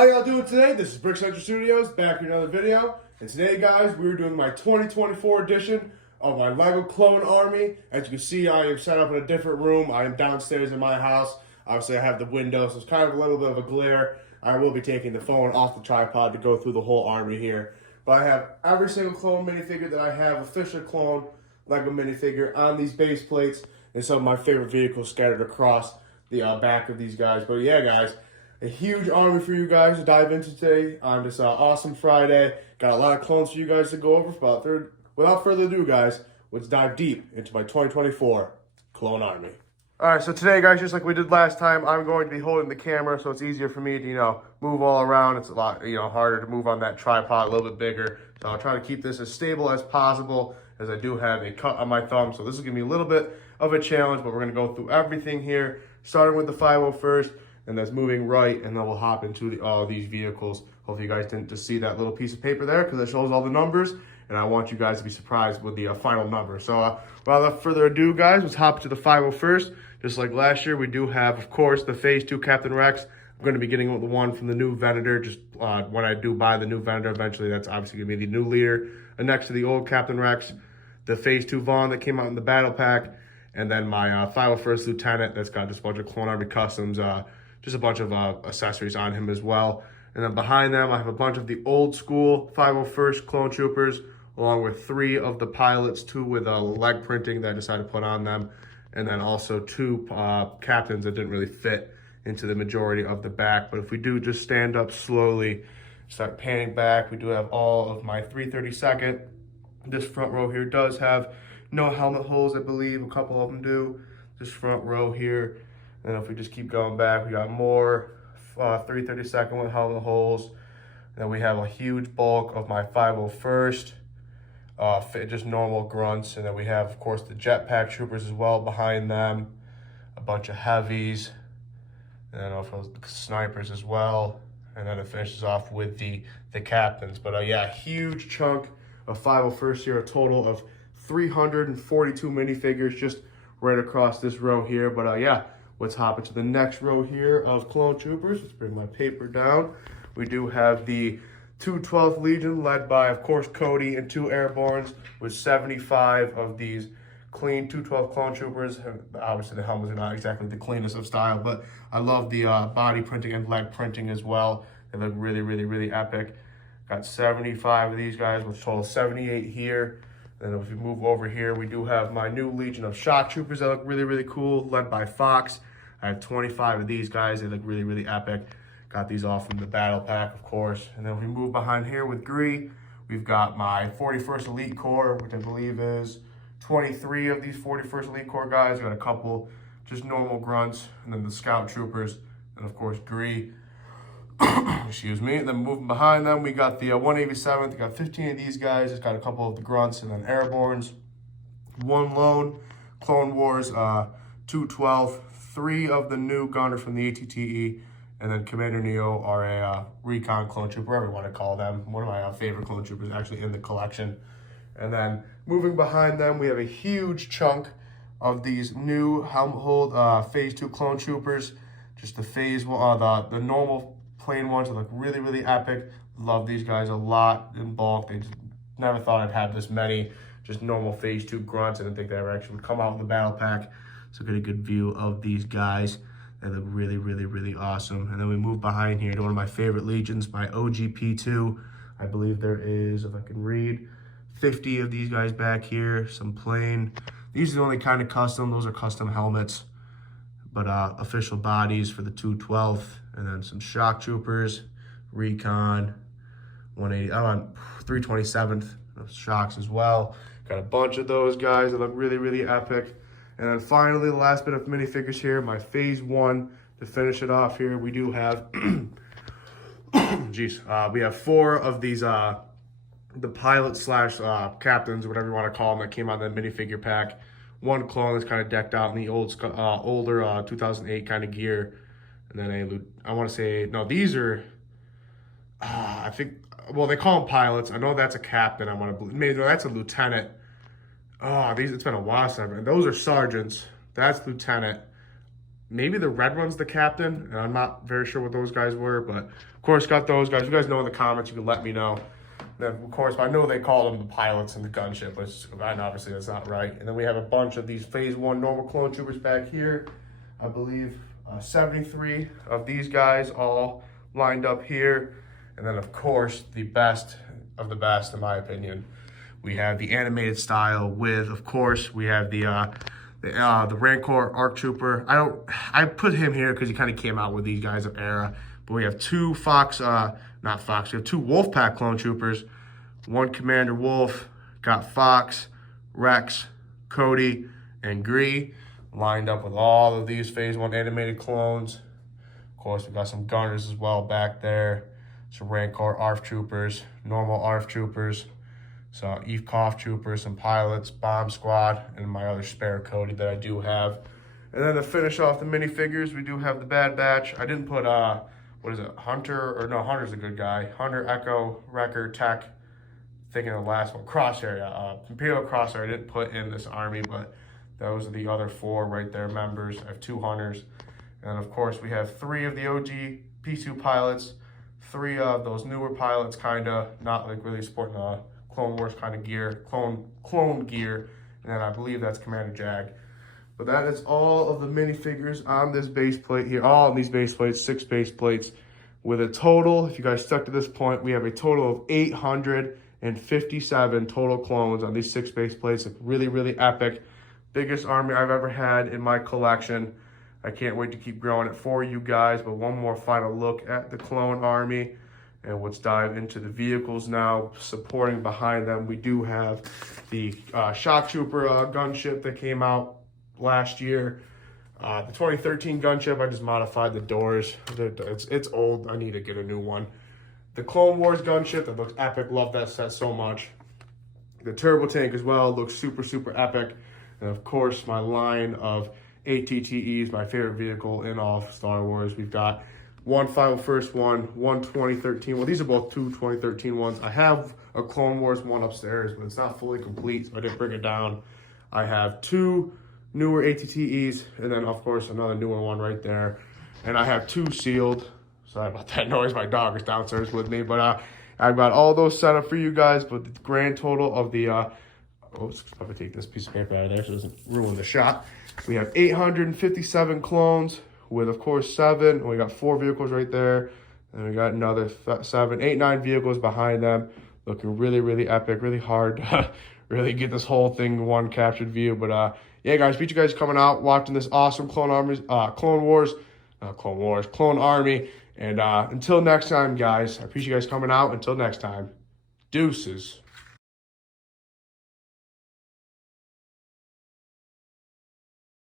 How y'all doing today? This is Brick Central Studios, back with another video. And today, guys, we're doing my 2024 edition of my LEGO Clone Army. As you can see, I am set up in a different room. I am downstairs in my house. Obviously, I have the window, so it's kind of a little bit of a glare. I will be taking the phone off the tripod to go through the whole army here. But I have every single clone minifigure that I have, official clone LEGO minifigure on these base plates, and some of my favorite vehicles scattered across the back of these guys. But yeah, guys, a huge army for you guys to dive into today on this awesome Friday. Got a lot of clones for you guys to go over. Without further ado, guys, let's dive deep into my 2024 Clone Army. All right, so today, guys, just like we did last time, I'm going to be holding the camera, so it's easier for me to, move all around. It's a lot, harder to move on that tripod, a little bit bigger. So I'll try to keep this as stable as possible, as I do have a cut on my thumb. So this is gonna be a little bit of a challenge, but we're gonna go through everything here, starting with the 501st, and that's moving right, and then we'll hop into all these vehicles. Hopefully you guys didn't just see that little piece of paper there, because it shows all the numbers, and I want you guys to be surprised with the final number. So without further ado, guys, let's hop to the 501st. Just like last year, we do have, of course, the Phase 2 Captain Rex. I'm going to be getting the one from the new Venator. Just when I do buy the new Venator, eventually that's obviously going to be the new leader. And next to the old Captain Rex, the Phase 2 Vaughn that came out in the battle pack. And then my 501st Lieutenant that's got just a bunch of Clone Army customs, just a bunch of accessories on him as well. And then behind them, I have a bunch of the old school 501st Clone Troopers, along with 3 of the pilots, 2 with leg printing that I decided to put on them. And then also 2 captains that didn't really fit into the majority of the back. But if we do just stand up slowly, start panning back, we do have all of my 332nd. This front row here does have no helmet holes, I believe. A couple of them do. This front row here. And if we just keep going back, we got more 332nd with helmet holes. And then we have a huge bulk of my 501st. Just normal grunts. And then we have, of course, the jetpack troopers as well behind them. A bunch of heavies. And then also the snipers as well. And then it finishes off with the captains. But yeah, huge chunk of 501st here. A total of 342 minifigures just right across this row here. But yeah, let's hop into the next row here of clone troopers. Let's bring my paper down. We do have the 212th Legion, led by, of course, Cody and 2 Airborns, with 75 of these clean 212 clone troopers. Obviously, the helmets are not exactly the cleanest of style, but I love the body printing and leg printing as well. They look really, really, really epic. Got 75 of these guys, which total 78 here. And if we move over here, we do have my new Legion of Shock Troopers that look really, really cool, led by Fox. I have 25 of these guys. They look really, really epic. Got these all from the battle pack, of course. And then we move behind here with Gree. We've got my 41st Elite Corps, which I believe is 23 of these 41st Elite Corps guys. We got a couple just normal grunts, and then the Scout Troopers, and of course Gree. Excuse me. And then moving behind them, we got the 187th. We got 15 of these guys. It's got a couple of the grunts, and then Airborns. 1 lone Clone Wars, 212, 3 of the new gunners from the ATTE. And then Commander Neo are a recon clone trooper, whatever you want to call them. One of my favorite clone troopers actually in the collection. And then moving behind them, we have a huge chunk of these new helmet hold Phase 2 clone troopers. Just the Phase 1, the normal plain ones that look really, really epic. Love these guys a lot in bulk. They just never thought I'd have this many just normal Phase 2 grunts. I didn't think they ever actually would come out in the battle pack. So get a good view of these guys. They look really, really, really awesome. And then we move behind here to one of my favorite Legions, my OGP2. I believe there is, if I can read, 50 of these guys back here. Some plain. These are the only kind of custom. Those are custom helmets. But official bodies for the 212th. And then some Shock Troopers, Recon, 180. I'm on 327th. Shocks as well. Got a bunch of those guys that look really, really epic. And then finally, the last bit of minifigures here, my Phase 1. To finish it off here, we do have, we have 4 of these, the pilot slash captains, whatever you want to call them, that came out in the minifigure pack. 1 clone that's kind of decked out in the older 2008 kind of gear. And then I want to say, no, these are, I think, well, they call them pilots. I know that's a captain. I want to believe, maybe no, that's a lieutenant. Oh, it's been a while since. Those are sergeants. That's lieutenant. maybe the red one's the captain, and I'm not very sure what those guys were, but of course got those guys. You guys know in the comments, you can let me know. Then, of course, I know they call them the pilots and the gunship, but obviously that's not right. And then we have a bunch of these Phase 1 normal clone troopers back here. I believe 73 of these guys all lined up here. And then, of course, the best of the best, in my opinion, we have the animated style with, of course, we have the Rancor ARC Trooper. I put him here because he kind of came out with these guys of era. But we have two we have two Wolfpack clone troopers. One Commander Wolf, got Fox, Rex, Cody, and Gree lined up with all of these Phase 1 animated clones. Of course, we've got some Gunners as well back there. Some Rancor ARF troopers, normal ARF troopers, some EVCOF troopers, some pilots, bomb squad, and my other spare Cody that I do have. And then to finish off the minifigures, we do have the Bad Batch. I didn't put, what is it, Hunter, or no, Hunter's a good guy. Hunter, Echo, Wrecker, Tech, thinking of the last one, Crosshair, Imperial Crosshair I didn't put in this army, but those are the other four right there, members. I have 2 Hunters. And of course, we have 3 of the OG P2 pilots, 3 of those newer pilots, kind of not like really sporting the Clone Wars kind of gear, clone gear, and then I believe that's Commander Jag. But that is all of the minifigures on this base plate here, all of these base plates, 6 base plates, with a total, if you guys stuck to this point, we have a total of 857 total clones on these 6 base plates. Really, really epic. Biggest army I've ever had in my collection. I can't wait to keep growing it for you guys. But one more final look at the clone army. And let's dive into the vehicles now. Supporting behind them, we do have the Shock Trooper gunship that came out last year. The 2013 gunship, I just modified the doors. It's old. I need to get a new one. The Clone Wars gunship, that looks epic. Love that set so much. The turbo tank as well looks super, super epic. And of course, my line of ATTEs, my favorite vehicle in all of Star Wars. We've got one Final First one 2013. Well, these are both 2 2013 ones. I have a Clone Wars one upstairs, but it's not fully complete, so I didn't bring it down. I have 2 newer ATTEs, and then, of course, another newer one right there. And I have 2 sealed. Sorry about that noise. My dog is downstairs with me. But I've got all those set up for you guys. But the grand total of the... oops, I'm going to take this piece of paper out of there so it doesn't ruin the shot. We have 857 clones with, of course, 7. We got 4 vehicles right there. And we got another 9 vehicles behind them. Looking really, really epic. Really hard to really get this whole thing in one captured view. But yeah, guys, appreciate you guys coming out, watching this awesome Clone Army. And until next time, guys, I appreciate you guys coming out. Until next time, deuces.